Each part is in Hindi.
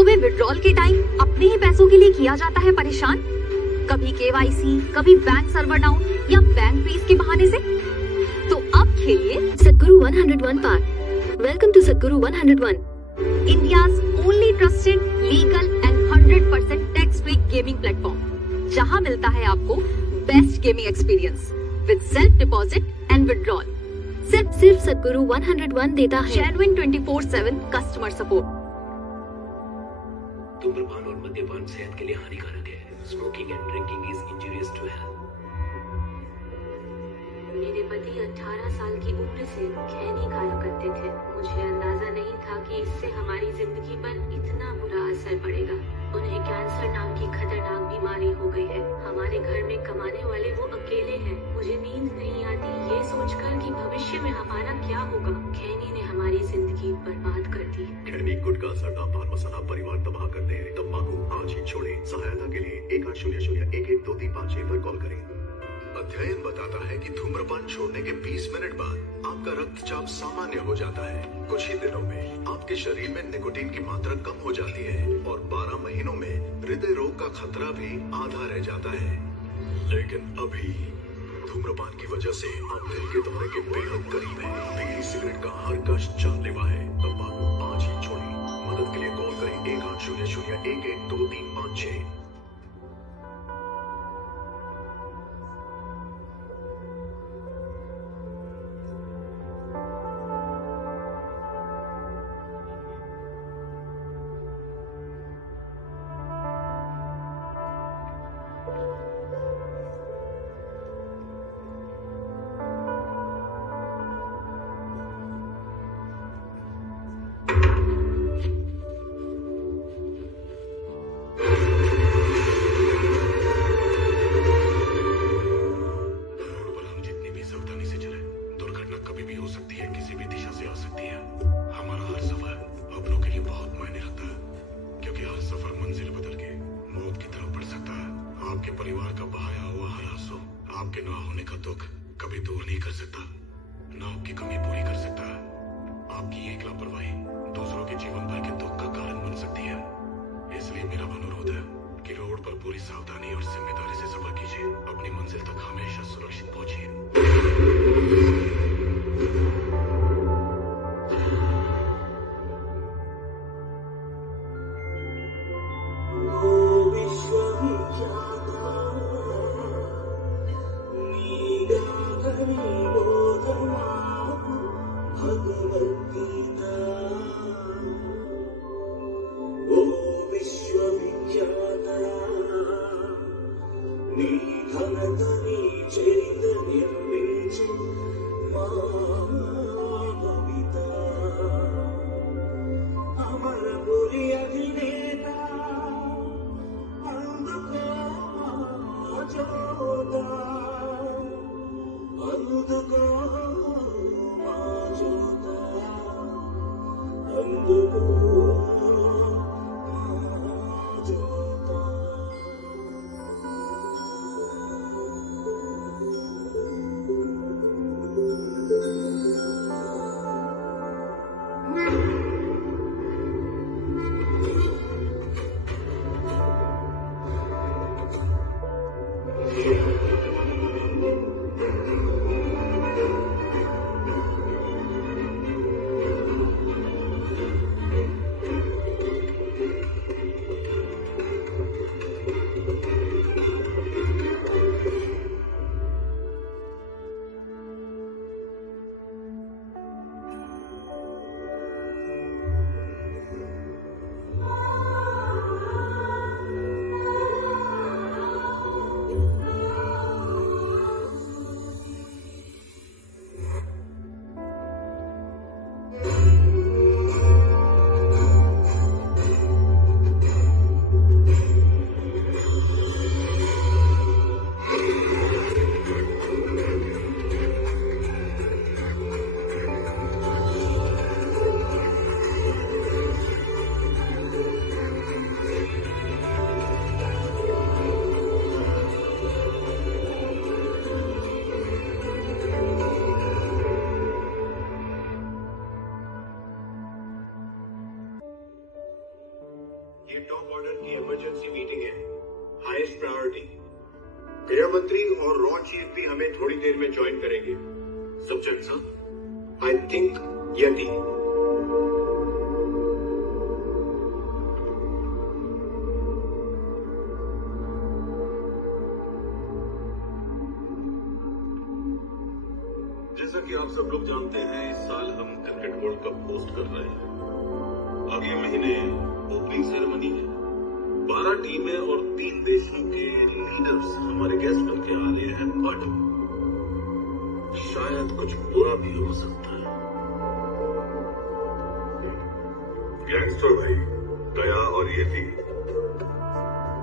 को भी विड्रॉल के टाइम अपने ही पैसों के लिए किया जाता है परेशान, कभी केवाईसी, कभी बैंक सर्वर डाउन या बैंक फीस के बहाने से। तो अब खेलिए सतगुरु 101 part. Welcome to Satguru 101, India's only trusted legal and 100% tax free gaming platform, जहां मिलता है आपको best gaming experience with self deposit and withdrawal. सिर्फ सतगुरु 101 देता है जेन्युइन 24/7 कस्टमर सपोर्ट। धूम्रपान और मद्यपान सेहत के लिए हानिकारक है। Smoking and drinking is injurious to health. मेरे पति 18 साल की उम्र से खैनी खाया करते थे। मुझे अंदाजा नहीं था कि इससे हमारी जिंदगी पर इतना बुरा असर पड़ेगा। उन्हें कैंसर नाम की खतरनाक बीमारी हो गई है। हमारे घर में कमाने वाले वो अकेले हैं। मुझे नींद नहीं आती ये सोचकर कि भविष्य में हमारा क्या होगा। खैनी ने हमारी जिंदगी बर्बाद कर दी। खैनी, गुटखा, सट्टा, पान मसाला परिवार तबाह करते हैं। तंबाकू आज ही छोड़ें। सहायता के लिए 1800-112356 पर कॉल करें। अध्ययन बताता है कि धूम्रपान छोड़ने के 20 मिनट बाद आपका रक्तचाप सामान्य हो जाता है। कुछ ही दिनों में आपके शरीर में निकोटीन की मात्रा कम हो जाती है और 12 महीनों में हृदय रोग का खतरा भी आधा रह जाता है। लेकिन अभी धूम्रपान की वजह से आप दिल के दौरे के बेहद करीब हैं। बीड़ी सिगरेट का हर कष्ट जानलेवा है। तंबाकू आज ही छोड़ें। मदद के लिए कॉल करें 1800-112356। आपके परिवार का बहाया हुआ हर आंसू आपके ना होने का दुख कभी दूर नहीं कर सकता, ना आपकी कमी पूरी कर सकता। आपकी एक लापरवाही दूसरों के जीवन भर के दुख का कारण बन सकती है। इसलिए मेरा अनुरोध है कि रोड पर पूरी सावधानी और जिम्मेदारी से सफर कीजिए। अपनी मंजिल तक हमेशा सुरक्षित पहुंचिए। नी धनतनी चैतन्य ये टॉप ऑर्डर की इमरजेंसी मीटिंग है, हाईएस्ट प्रायोरिटी। गृह मंत्री और रॉ चीफ भी हमें थोड़ी देर में ज्वाइन करेंगे। सब्जेक्ट सर, आई थिंक यति। जैसा कि आप सब लोग जानते हैं, इस साल हम क्रिकेट वर्ल्ड कप होस्ट कर रहे हैं। अगले महीने ओपनिंग सेरेमनी है। 12 टीमें और 3 देशों के लीडर्स हमारे गेस्ट बन के आ रहे हैं, बट शायद कुछ बुरा भी हो सकता है। गैंगस्टर भाई दया और यति,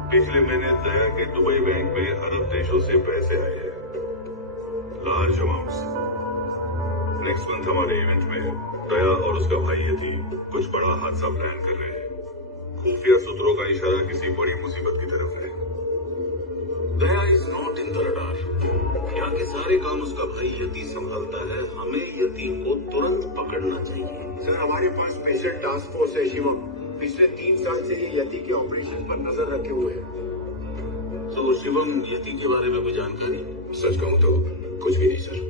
पिछले महीने दया के दुबई बैंक में अरब देशों से पैसे आए हैं, लार्ज अमाउंट्स। नेक्स्ट मंथ हमारे इवेंट में दया और उसका भाई यति कुछ बड़ा हादसा प्लान कर रहे हैं। खुफिया सूत्रों का इशारा किसी बड़ी मुसीबत की तरफ है। Daya is not in the radar. यहाँ के सारे काम उसका भाई यति संभालता है। हमें यति को तुरंत पकड़ना चाहिए। सर, हमारे पास स्पेशल टास्क फोर्स है शिवम। पिछले 3 साल से ये यति के ऑपरेशन पर नजर रखे हुए हैं। तो शिवम, यति के बारे में कोई जानकारी? सच कहूँ तो कुछ भी नहीं सर।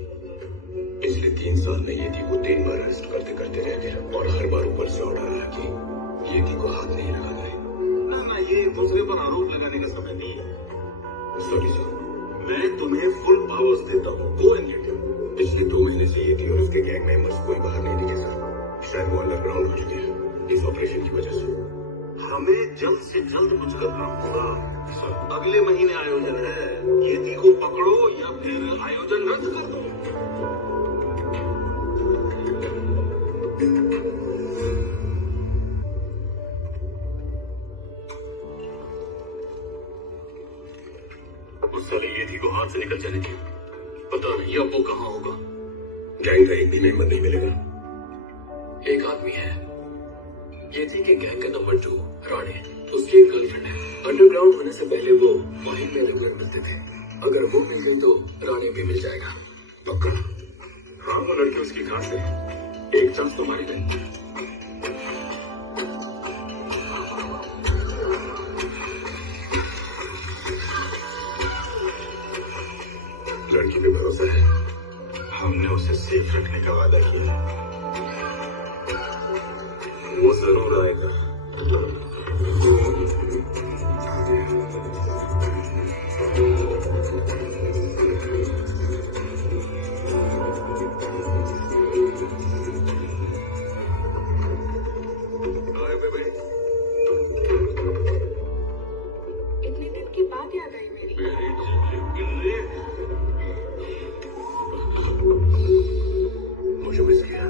पिछले 3 साल में यति को 3 बार अरेस्ट करते करते रह गए और हर बार ऊपर से ऑर्डर आया कि यति को हाथ नहीं लगाना है। ना, ये दूसरे पर आरोप लगाने का समय नहीं है। Sorry sir. मैं तुम्हें फुल पावर्स देता हूँ। Go and get him. पिछले 2 महीने से यति और उसके गैंग मेंबर्स कोई बाहर नहीं दिखे सर। शायद वो अंडरग्राउंड हो चुके हैं इस ऑपरेशन की वजह से। हमें जल्द से जल्द कुछ करना होगा सर। अगले महीने आयोजन है। यति को पकड़ो या फिर आयोजन रद्द कर दो। उस साल यति को हाथ से निकल जाने की पता नहीं अब वो कहाँ होगा। गैंग का एक भी मेंबर नहीं मिलेगा। एक आदमी है, यति के गैंग का नंबर 2 राणे। उसकी एक गर्लफ्रेंड है। अंडरग्राउंड होने से पहले वो वाइन में रेगुलर मिलते थे। अगर वो मिल गई तो राणे भी मिल जाएगा। पक्का? हाँ, वो लड़की उसकी खास है। एक चांस तो मारी गई। लड़की पे भरोसा है। हमने उसे सेफ रखने का वादा किया। वो जरूर आएगा। इतने दिन की बात याद आई मेरी। मुझे मिस किया।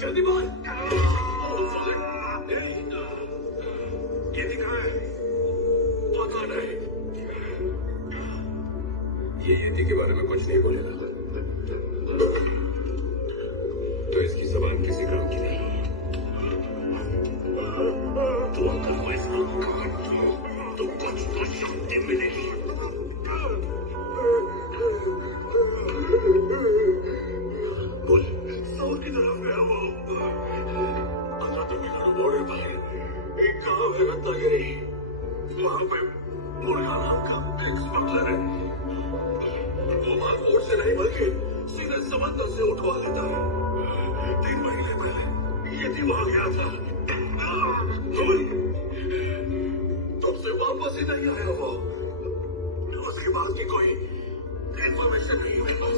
जल्दी बोल। यति कहाँ है? पता नहीं। ये यति के बारे में कुछ नहीं बोलेगा तो इसकी जबान किसी काम की नहीं। तो अगर वो इसको काट दो तो कुछ तो शांति मिलेगी। बोल। साउथ की तरफ गया वो। तमिलनाडु बॉर्डर पर एक गांव है रत्नागिरी। वहां पे मुर्गा नाम का एक स्मगलर है। वो माल पोर्ट से नहीं बल्कि सीधे समंदर से उठवा लेता है। 3 महीने पहले यति वहां गया था। तब से वहां इन्फॉर्मेशन नहीं है मेरे पास।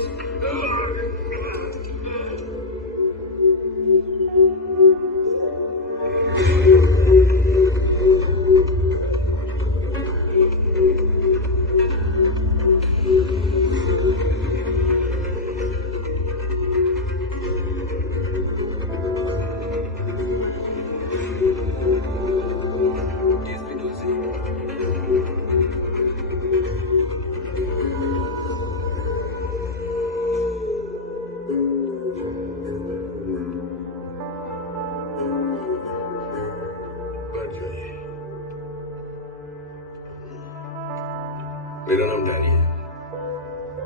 मेरा नाम डैनी है,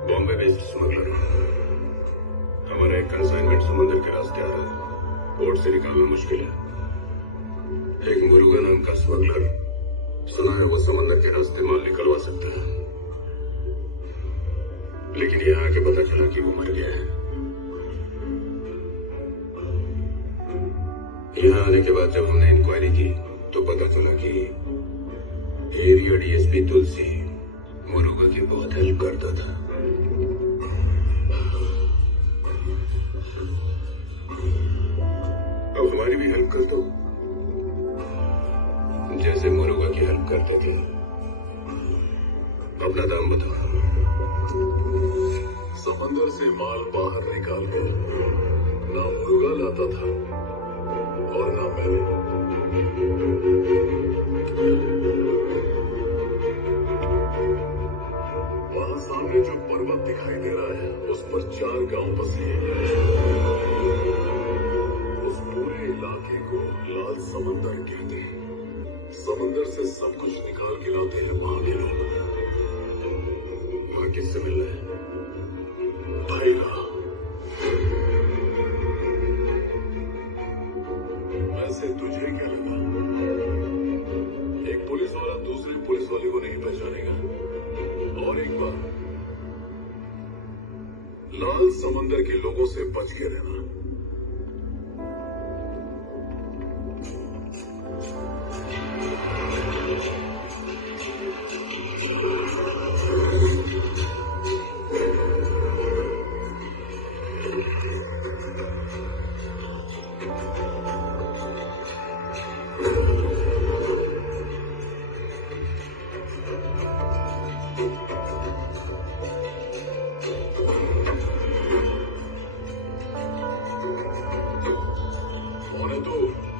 बॉम्बे बेस्ड स्मगलर हूँ। हमारा एक कंसाइनमेंट समुद्र के रास्ते आ रहा है, पोर्ट से निकालना मुश्किल है। एक मुरुगा नाम का स्मगलर, सुना है वो समंदर के रास्ते माल निकलवा सकता है, लेकिन यहाँ आके पता चला कि वो मर गया है। यहाँ आने के बाद जब हमने इंक्वायरी की तो पता चला कि एरिया डीएसपी तुलसी मुरुगा की बहुत हेल्प करता था। अब हमारी भी हेल्प कर दो, जैसे मुरुगा की हेल्प करते थे। अपना दाम बताओ। समंदर से माल बाहर निकाल कर ना मुरुगा लाता था और ना मैंने। वहां सामने जो पर्वत दिखाई दे रहा है उस पर 4 गांव बसे हैं। उस पूरे इलाके को लाल समंदर कहते हैं। समंदर से सब कुछ निकाल के लाते हैं वहां के लोग। वहां किससे मिलना है? भाईला। वैसे तुझे क्या लगा एक पुलिस वाला दूसरे पुलिस वाले को नहीं पहचानेगा? और एक बार लाल समंदर के लोगों से बच के रहना।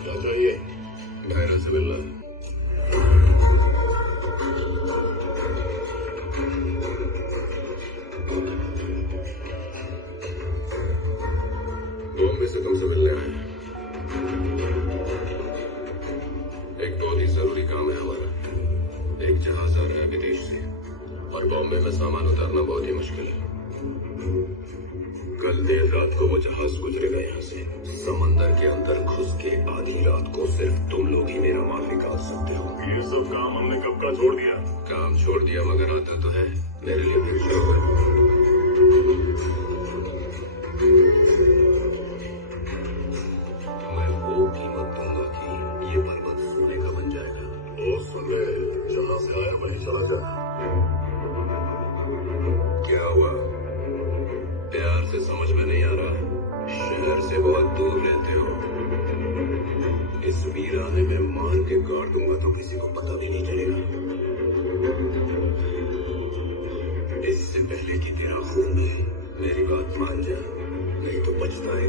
क्या चाहिए? भाईरा से मिलना है। बॉम्बे से तुमसे मिलने आए। एक बहुत ही जरूरी काम है हमारा। एक जहाज आ रहा है विदेश से और बॉम्बे में सामान उतारना बहुत ही मुश्किल है। कल देर रात को वो जहाज गुजरेगा यहाँ से। समंदर के अंदर घुस के आधी रात को सिर्फ तुम लोग ही मेरा माल निकाल सकते हो। ये सब काम हमने कब का छोड़ दिया? काम छोड़ दिया मगर आता तो है। मेरे लिए फिर शुरू कर। मैं वो कीमत दूंगा कि ये पर्वत सोने का बन जाएगा। ओ सुन ले, जहाँ से आया वहीं चला जा। क्या हुआ? प्यार से समझ में नहीं आ रहा? शहर से बहुत दूर रहते हो। इस वीराने में मार के गाड़ दूंगा तो किसी को पता भी नहीं चलेगा। इससे पहले कि तेरा खून है, मेरी बात मान जा, नहीं तो पछताएगा।